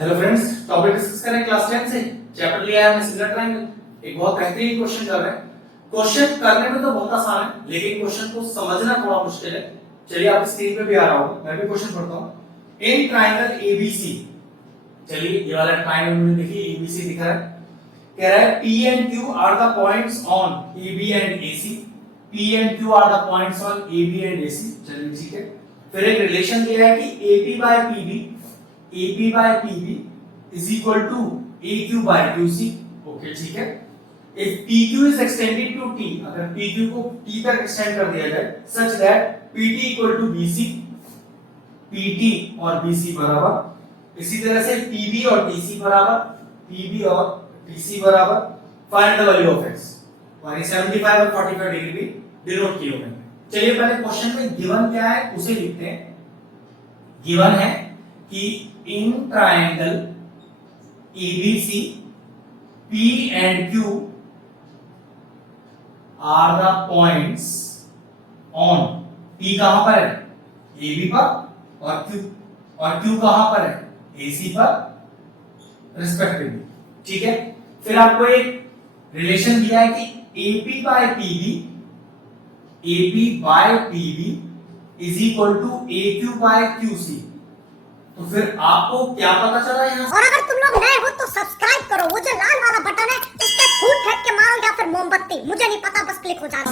Hello friends, topic discuss करें class 10 से। Chapter लिया है हमने सिंगल ट्रायंगल। एक बहुत बेहतरीन क्वेश्चन कर रहे हैं। क्वेश्चन करने में तो बहुत आसान है, लेकिन क्वेश्चन को समझना थोड़ा मुश्किल है। चलिए आपकी स्क्रीन पे भी आ रहा होगा, मैं भी क्वेश्चन पढ़ता हूं। इन ट्रायंगल एबीसी, चलिए ये वाला ट्रायंगल में देखिए एबीसी दिख रहा है। कह रहा है P and Q are the points on AB and AC. P and Q are the points on AB and AC. चलिए ठीक है। फिर एक रिलेशन दिया है कि AP by PB is equal to AQ by QC. Okay ठीक है। If PQ is extended to T, अगर PQ को T तक एक्सटेंड कर दिया जाए such that PT equal to BC, PT और BC बराबर, इसी तरह से PB और TC बराबर, PB और TC बराबर, find the value of x। और ये 75 और 45 डिग्री भी डिनोट किए हुए हैं। चलिए पहले क्वेश्चन में गिवन क्या है उसे लिखते हैं। गिवन है कि in triangle ABC P and Q are the points on P कहां पर है? AB पर और Q कहां पर है? AC पर रिस्पेक्टिवली। ठीक है। फिर आपको एक रिलेशन दिया है कि AP by PB is equal to AQ by QC। तो फिर आपको क्या पता चला यहाँ से? और अगर तुम लोग नए हो तो सब्सक्राइब करो, वो जो लाल वाला बटन है उस पे फूट फेंक के मारो या फिर मोमबत्ती, मुझे नहीं पता, बस क्लिक हो जाना।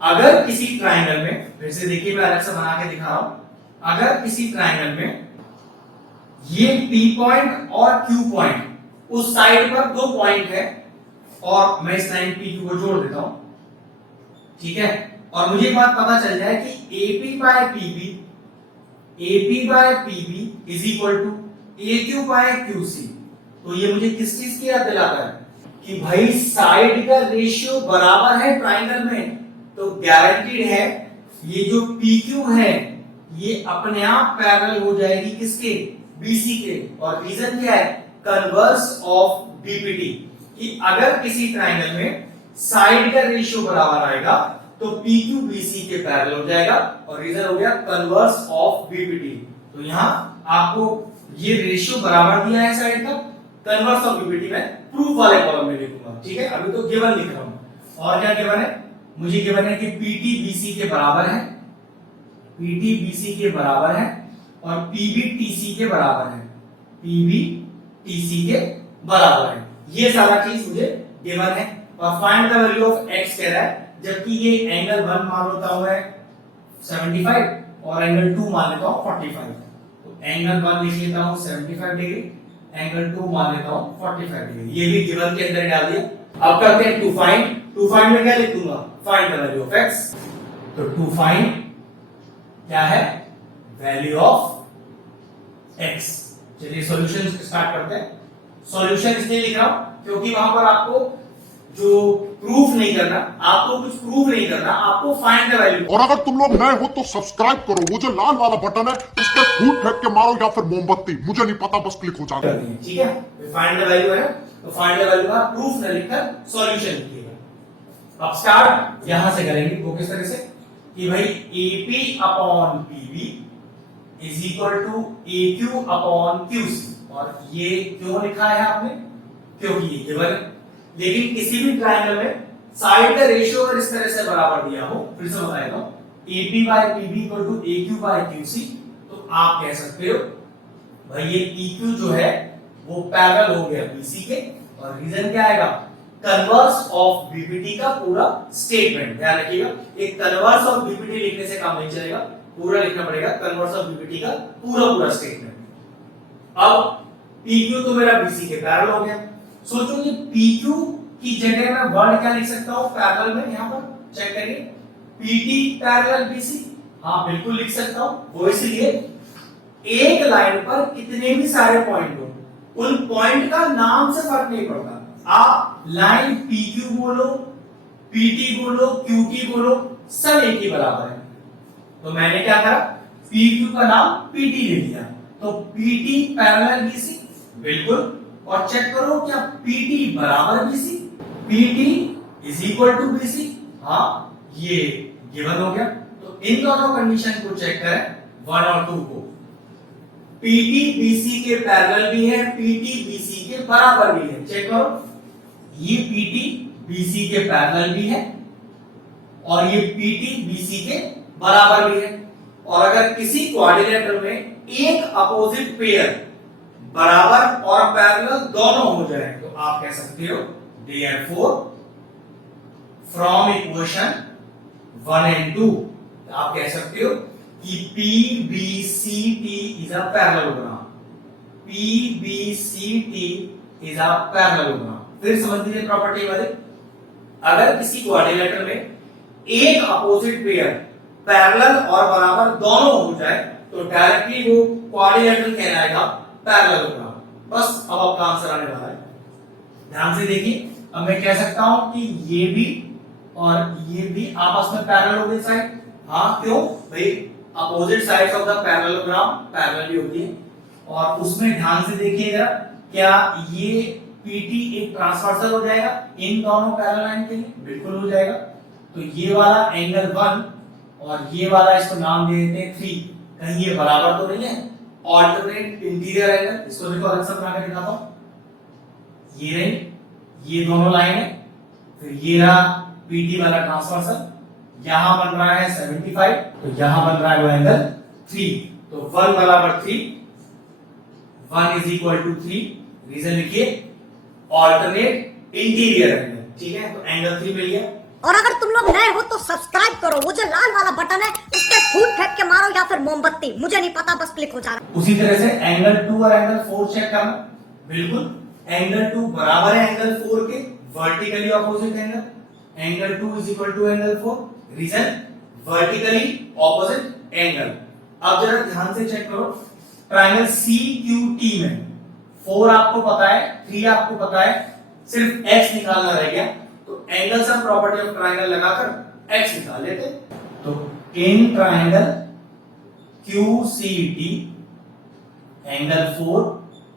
अगर किसी ट्रायंगल में, फिर से देखिए मैं अलग से बना के दिखा रहा हूं। अगर किसी ट्रायंगल में ये P पॉइंट और Q पॉइंट, उस साइड पर दो पॉइंट है और मैं इस लाइन PQ को जोड़ देता हूं, ठीक है। और मुझे एक बात पता चल जाए कि AP by PB is equal to AQ by QC, तो ये मुझे किस चीज की याद दिलाता है कि भाई साइड का रेशियो बराबर है ट्रायंगल में, तो गारंटीड है ये जो PQ है ये अपने आप पैरेलल हो जाएगी किसके? BC के। और रीजन क्या है? कन्वर्स ऑफ BPT, कि अगर किसी ट्रायंगल में साइड का रेशियो बराबर आएगा तो PQ BC के पैरेलल हो जाएगा, और रीजन हो गया कन्वर्स ऑफ BPT। तो यहां आपको ये रेशियो बराबर दिया है साइड का, कन्वर्स ऑफ BPT में प्रूफ वाले कॉलम में लिखूंगा, ठीक है। अभी तो गिवन लिख रहा हूं। और क्या गिवन है? मुझे गिवन है कि PT BC के बराबर है, PT BC के बराबर है, और PB TC के बराबर है, PB TC के बराबर है। ये सारा चीज मुझे गिवन है। और find the value of x कह रहा है, जबकि ये एंगल 1 मान लेता हूं मैं 75 और एंगल 2 मान लेता हूं 45। तो एंगल 1 लिख लेता हूं 75 डिग्री, एंगल 2 मान लेता हूं 45 डिग्री। ये भी गिवन के अंदर डाल दिया। अब करते हैं टू फाइंड में क्या लिखूंगा? Find the value of x। तो टू फाइंड क्या है? Value of x। चलिए सॉल्यूशन स्टार्ट करते हैं। सॉल्यूशन इसलिए लिख रहा हूं क्योंकि वहां पर आपको जो प्रूफ नहीं करना, आपको कुछ प्रूफ नहीं करना, आपको फाइंड द वैल्यू। और अगर तुम लोग नए हो तो सब्सक्राइब करो, वो जो लाल वाला बटन है उस पर फूट फेंक के मारो या फिर मोमबत्ती, मुझे नहीं पता, बस क्लिक हो जाना। ठीक है। फाइंड द वैल्यू है, तो फाइंड द वैल्यू का प्रूफ न लिखकर सॉल्यूशन लिखिएगा। अब स्टार्ट यहां से करेंगे। वो किस तरह से कि भाई AP upon PB is equal to AQ upon QC। और ये क्यों लिखा है आपने? क्योंकि ये गिवन है। लेकिन किसी भी ट्रायंगल में साइड का रेशियो अगर इस तरह से बराबर दिया हो, फिर से बता देता हूं, AP by PB equal to AQ by QC, तो आप कह सकते हो भाई ये PQ जो है वो पैरेलल हो गया BC के। और रीजन क्या आएगा? कन्वर्स ऑफ BPT का पूरा स्टेटमेंट। ध्यान रखिएगा, एक कन्वर्स ऑफ BPT लिखने से काम नहीं चलेगा, पूरा लिखना पड़ेगा कन्वर्स ऑफ BPT का पूरा स्टेटमेंट। अब PQ तो मेरा BC के पैरेलल हो गया। सोचो ये PQ की जगह मैं वर्ड क्या लिख सकता हूं पैरेलल में? यहां पर चेक करिए, PT पैरेलल BC। हाँ बिल्कुल लिख सकता हूं। वो इसलिए एक लाइन पर कितने भी सारे पॉइंट हो, उन पॉइंट का नाम से फर्क नहीं पड़ता। आप लाइन PQ बोलो, PT बोलो, QT बोलो, सब एक ही बराबर है। तो मैंने क्या करा? PQ का नाम PT ले लिया, तो PT पैरेलल BC बिल्कुल। और चेक करो क्या PT बराबर BC, PT is equal to BC। हाँ ये गिवन हो गया। तो इन दोनों कंडीशन को चेक करें, 1 और 2 को। पीटी बीसी के पैरेलल भी है, पीटी बीसी के बराबर भी है। चेक करो, ये पीटी बीसी के पैरेलल भी है और ये पीटी बीसी के बराबर भी है। और अगर किसी कोऑर्डिनेटर में एक अपोजिट पेयर बराबर और पैरेलल दोनों हो जाए तो आप कह सकते हो देयरफॉर फ्रॉम इक्वेशन 1 and 2 आप कह सकते हो कि PBCT is a parallelogram, PBCT is a parallelogram। फिर समझ लीजिए प्रॉपर्टी वाले, अगर किसी कोऑर्डिनेटर में एक अपोजिट पेयर पैरेलल और बराबर दोनों हो जाए तो डायरेक्टली वो कोऑर्डिनेटर कहलाएगा पैरेललोग्राम। बस अब आपका आंसर आने वाला है। ध्यान से देखिए, अब मैं कह सकता हूं कि ये भी और ये भी आपस में पैरेलल हो गए साइड। हाँ, क्यों भाई? Opposite sides of the parallelogram parallel ही होती है। और उसमें ध्यान से देखिए जरा, क्या ये पीटी एक ट्रांसवर्सल हो जाएगा इन दोनों पैरेलल लाइन के लिए? बिल्कुल हो जाएगा। तो ये वाला एंगल 1 और ये वाला, इसको नाम दे देते हैं 3। कहीं ये बराबर तो नहीं है? ऑल्टरनेट इंटीरियर एंगल, इसको देखो अलग से बना के दिखाता हूं। ये रही, ये दोनों लाइन है, फिर ये रहा पीटी वाला ट्रांसवर्सल, यहां बन रहा है 75, तो यहां बन रहा है वो एंगल 3। तो 1 बराबर 3, 1 इज इक्वल टू 3। रीजन लिखिए, ऑल्टरनेट इंटीरियर एंगल। ठीक है, तो एंगल 3 मिल गया। और अगर तुम लोग नए हो तो सब्सक्राइब करो, वो जो लाल वाला बटन है उस पे फूट फेंक के मारो या फिर मोमबत्ती, मुझे नहीं पता, बस क्लिक हो जा रहा है। उसी तरह से एंगल 2 और एंगल 4 चेक करना। बिल्कुल, एंगल 2 बराबर है एंगल 4 के, vertically opposite angle. Angle 2 is equal to angle 4, reason vertically opposite angle. अब जरा ध्यान से चेक करो, ट्रायंगल CQT में 4 आपको पता है, 3 आपको पता है, सिर्फ x निकालना रह गया। तो angle sum property of triangle लगाकर x निकाल लेते। तो इन triangle QCT angle 4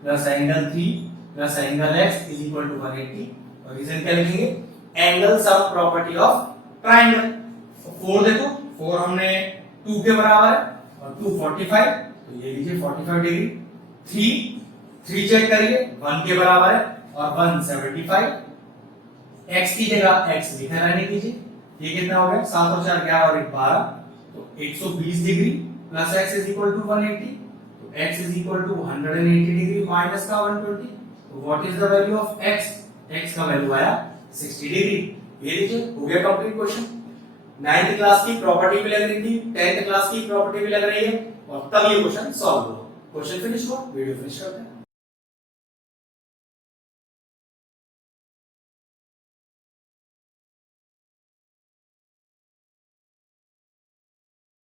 plus angle 3 plus angle x is equal to 180। और रीजन क्या लिखेंगे? Angle sum property of triangle. 4 देखो, 4 हमने 2 के बराबर है और 2 45, तो ये लीजिए 45 डिग्री। 3 चेक करिए, 1 के बराबर है और 1 75। x की जगह x लिखा रहने दीजिए। ये कितना हो गया? 7 और 4 11 और 1 12, तो 120 degree plus x is equal to 180। तो x is equal to 180 degree minus का 120। तो what is the value of x? x का वैल्यू आया 60 डिग्री। ये लीजिए, हो गया कंप्लीट क्वेश्चन। 9th क्लास की प्रॉपर्टी भी लग रही थी, 10th क्लास की प्रॉपर्टी भी लग रही है, और तब ये क्वेश्चन सॉल्व हुआ। क्वेश्चन फिनिश हुआ, वीडियो फिनिश करते हैं।